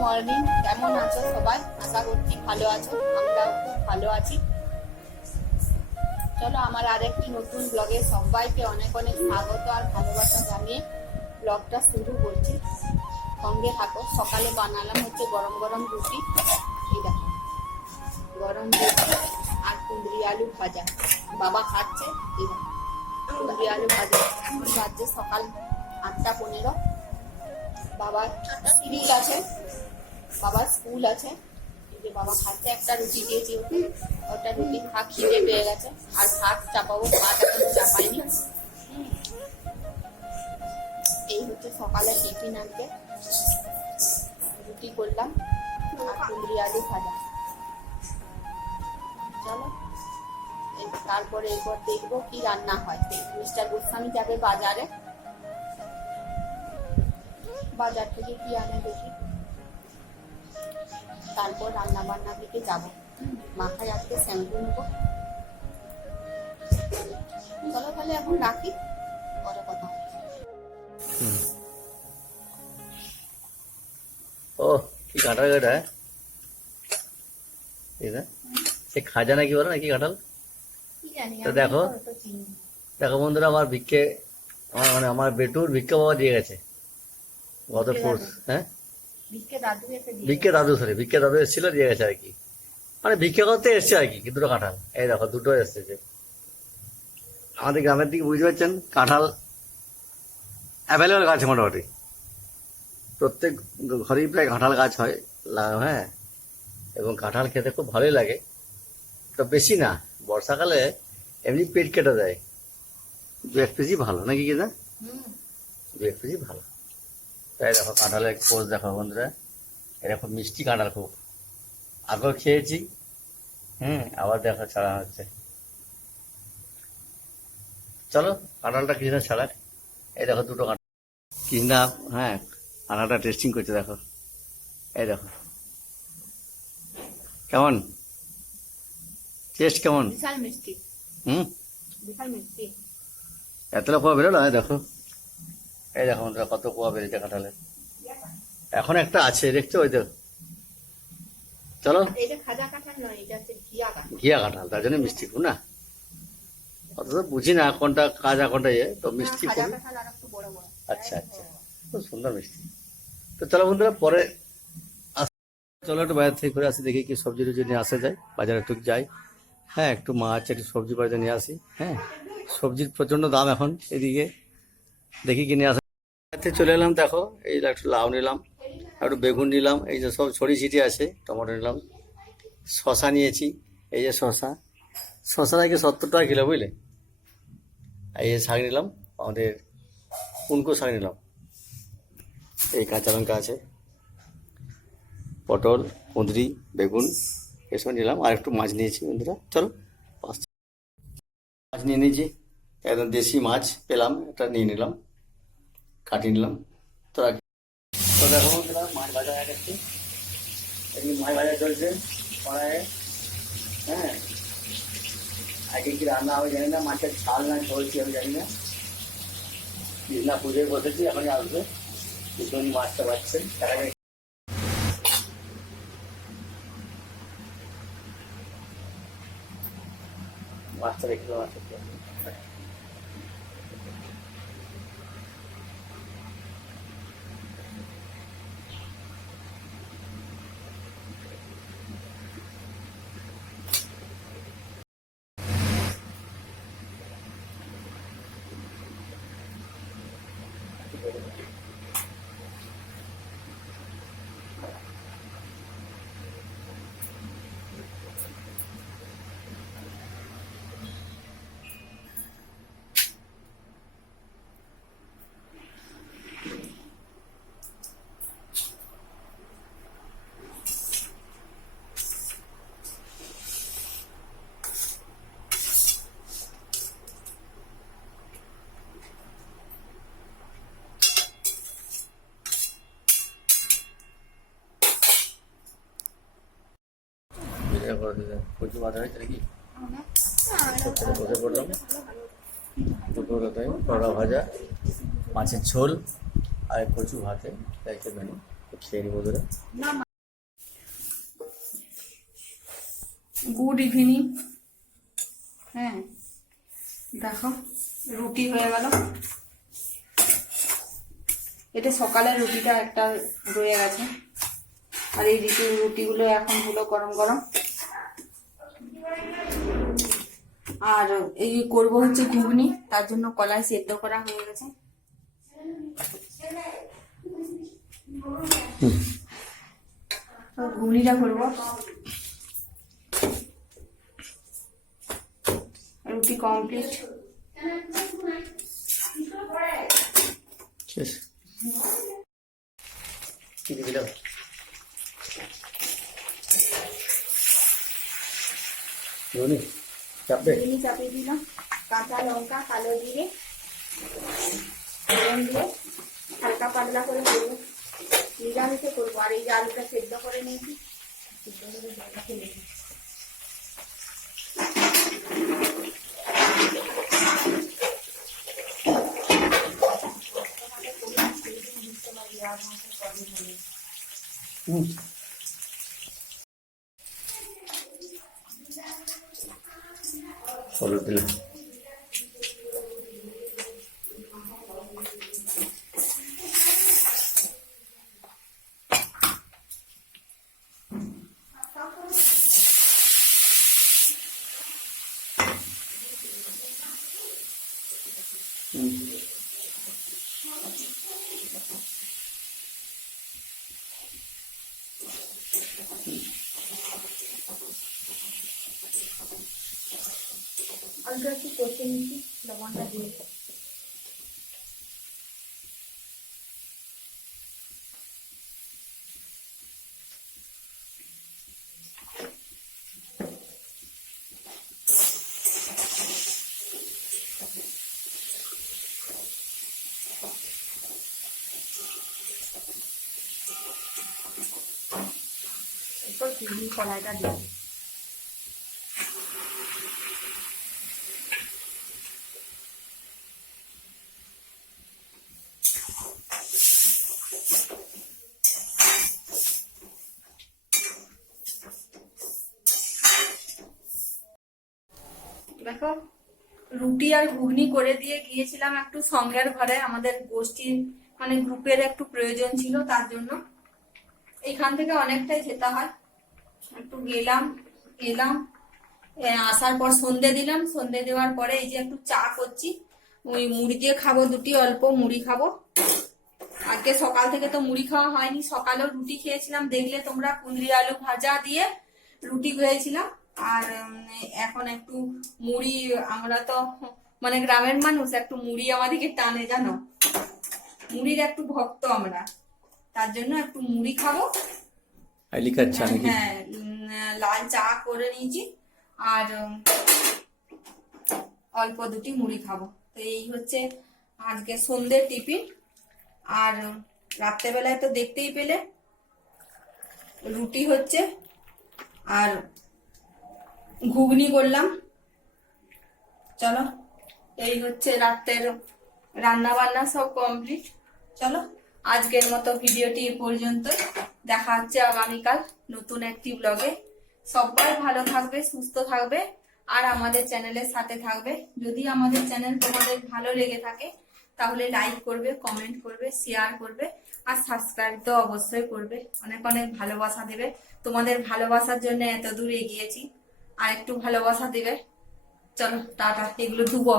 Morning. কেমন আছো সবাই? আশা করছি ভালো আছো। আমরাও খুব ভালো আছি। চলো, আমার আরেকটি নতুন ব্লগে সবাইকে অনেক অনেক স্বাগত আর ভালোবাসা জানিয়ে ব্লগটা শুরু করছি। সঙ্গে থাকো, সকালে বানালাম হচ্ছে গরম গরম রুটি। এই দেখো, গরম রুটি আর কুঁদরি আলু ভাজা। বাবা খাচ্ছে, এই দেখো, কুঁদরি আলু ভাজা। এখন বাজছে সকাল আটটা পনেরো। বাবার সিরিজ আছে বাবার স্কুল আছে। যে বাবা খাচ্ছে একটা রুটি দিয়েছি। ওকে ওটা রুটি খা খিদে পেয়ে গেছে। আর ভাত চাপাবো, ভাত এখন চাপাইনি। এই হচ্ছে সকালে টিফিন আনতে। রুটি করলাম আর কুঁদরি আলু ভাজা। চলো। তারপরে এরপর দেখব কি রান্না হয়। মিস্টার গোস্বামী যাবে বাজারে। বাজার থেকে কি আনে দেখি। তারপর রান্না বান্নার দিকে যাব। মাথায় আজকে শ্যাম্পু নেব। চলো তাহলে এখন রাখি পরে কথা ও কি কাঁঠাল এটা সে খাজা নাকি বলো নাকি কাঁঠাল? কি তো দেখো। দেখো বন্ধুরা আমার ভিক্ষে আমার মানে আমার বেটুর ভিক্ষা বাবা দিয়ে গেছে। গত পরশ? হ্যাঁ? ভিক্ষে দাদু সরি ভিক্ষে দাদু এসেছিল দিয়ে গেছে আর কি। মানে ভিক্ষা করতে এসছে আর কি দুটো কাঁঠাল। এই দেখো দুটো এসছে যে। আমাদের গ্রামের দিকে বুঝতে পারছেন? কাঁঠাল অ্যাভেলেবেল গাছ মোটামুটি। প্রত্যেক ঘরেই প্রায় কাঁঠাল গাছ হয় লা- হ্যাঁ। এবং কাঁঠাল খেতে খুব ভালোই লাগে। তো বেশি না বর্ষাকালে এমনি পেট কেটে দেয়। দু এক কেজি ভালো নাকি কি না দু এক কেজি ভালো। তাই দেখো কাঁঠালের কোষ দেখো বন্ধুরা। এরকম মিষ্টি কাঁঠাল খুব। আগেও খেয়েছি। হুম। আবার দেখো ছাড়া হচ্ছে। চলো কাঁঠালটা কৃষ্ণা ছাড়া। এই দেখো দুটো কাঁঠাল। কৃষ্ণা হ্যাঁ কাঁঠালটা টেস্টিং করছে দেখো। এই দেখো। কেমন? টেস্ট কেমন? বিশাল মিষ্টি। হুম? বিশাল মিষ্টি। এতটা কুয়া বেরোলো এই দেখো। এই দেখো বন্ধুরা কত কুয়া বেরিয়েছে কাঁঠালে এখন একটা আছে দেখছ? ওই তো চলো। ঘিয়া কাঁঠাল। তার জন্য মিষ্টি খুব না? তো বুঝি না কোনটা কাজা কোনটা ইয়ে তো মিষ্টি খুব আচ্ছা আচ্ছা খুব সুন্দর মিষ্টি। তো চলো বন্ধুরা পরে চলো একটু বাজার থেকে ঘুরে আসি দেখি কি সবজি টবজি নিয়ে আসা যায় বাজারে একটু যাই। হ্যাঁ একটু মাছ একটু সবজি বাজারে নিয়ে আসি হ্যাঁ। সবজির প্রচণ্ড দাম এখন এদিকে। দেখি কি নিয়ে আসা থেকে চলে এলাম, দেখো, এই একটু লাউ নিলাম, একটু বেগুন নিলাম, এই যে সব ছড়ি ছিটি আছে, টমেটো নিলাম শশা নিয়েছি, এই যে শশা শশা নাকি সত্তর টাকা কিলো, বুঝলে? এই যে শাক নিলাম, আমাদের কুনকো শাক নিলাম, এই কাঁচা লঙ্কা আছে, পটল, কুঁদরি, বেগুন, এসব নিলাম, আর একটু মাছ নিয়েছি বন্ধুরা, চলো পাঁচটা মাছ নিয়ে নিয়েছি, একদম দেশি মাছ পেলাম এটা নিয়ে নিলাম। কাটিয়ে নিলাম তো রাখি তো দেখো বন্ধুরা মাছ ভাজা হয়ে গেছে এমনি মাছ ভাজা চলছে কড়াইয়ে হ্যাঁ আগে কি রান্না হবে জানি না মাছের ঝাল না ঝোল কি আমি জানি না কৃষ্ণা পুজোয় বসেছি এখনই আসবে দুজনই মাছটা পাচ্ছেন দেখা যায় মাছটা রেখে দেওয়া আছে প্রচুর বাজার হয়েছে নাকি বসে পড়লাম। রকম কড়া ভাজা মাছের ঝোল আর কচু ভাতে দেখে মেনু খেয়ে নি বন্ধুরা। না গুড ইভিনিং হ্যাঁ দেখো রুটি হয়ে গেল। এটা সকালের রুটিটা একটা রয়ে গেছে। আর এই রুটি রুটিগুলো এখন হলো গরম গরম। আর এই করব হচ্ছে ঘুগনি তার জন্য কলাই সেদ্ধ করা হয়ে গেছে। তো ঘুগনিটা করব। রুটি কমপ্লিট শেষ কি দিলাম রনি চাপবে চিনি চাপিয়ে দিলাম কাঁচা লঙ্কা কালো জিরে ফোড়ন দিয়ে হালকা পাতলা করে করব নিরামিষে করব আর এই যে আলুটা সেদ্ধ করে নিয়েছি সিদ্ধ করে জলটা ফেলে দিই। হুম হলুদ দিলাম হুম অল্প একটু কষে নিচ্ছি লবণটা দিয়ে এরপর ঘুগনি কলাইটা দিয়ে দেখো, রুটি আর ঘুগনি করে দিয়ে গিয়েছিলাম একটু সঙ্গের ঘরে। আমাদের গোষ্ঠীর মানে গ্রুপের একটু প্রয়োজন ছিল, তার জন্য। এখান থেকে অনেকটাই যেতে হয়। একটু গেলাম এলাম আসার পর সন্ধে দিলাম। সন্ধে দেওয়ার পরে এই যে একটু চা করছি, ওই মুড়ি দিয়ে খাব দুটি, অল্প মুড়ি খাব। আজকে সকাল থেকে তো মুড়ি খাওয়া হয়নি। সকালেও রুটি খেয়েছিলাম। দেখলে তোমরা কুঁদরি আলু ভাজা দিয়ে রুটি খেয়েছিলাম। আর এখন একটু মুড়ি আমরা তো মানে গ্রামের মানুষ একটু মুড়ি আমাদেরকে টানে জানো? মুড়ির একটু ভক্ত আমরা। তার জন্য একটু মুড়ি খাব। হ্যাঁ লাল চা করে নিয়েছি। আর অল্প দুটি মুড়ি খাব। তো এই হচ্ছে আজকে সন্ধ্যের টিফিন। আর রাত্রেবেলায় তো দেখতেই পেলে। রুটি হচ্ছে আর ঘুগনি করলাম। চলো, এই হচ্ছে রাত্রের রান্না বান্না সব কমপ্লিট চলো, আজকের মতো ভিডিওটি এ পর্যন্তই। দেখা হচ্ছে আগামীকাল নতুন একটি ব্লগে সবাই ভালো থাকবে, সুস্থ থাকবে, আর আমাদের চ্যানেলের সাথে থাকবে। যদি আমাদের চ্যানেল তোমাদের ভালো লেগে থাকে তাহলে লাইক করবে কমেন্ট করবে শেয়ার করবে আর সাবস্ক্রাইব তো অবশ্যই করবে। অনেক অনেক ভালোবাসা দেবে। তোমাদের ভালোবাসার জন্য এত দূর এগিয়েছি। আর একটু ভালোবাসা দেবে। চলো, টাটা, এগুলো ধুবো।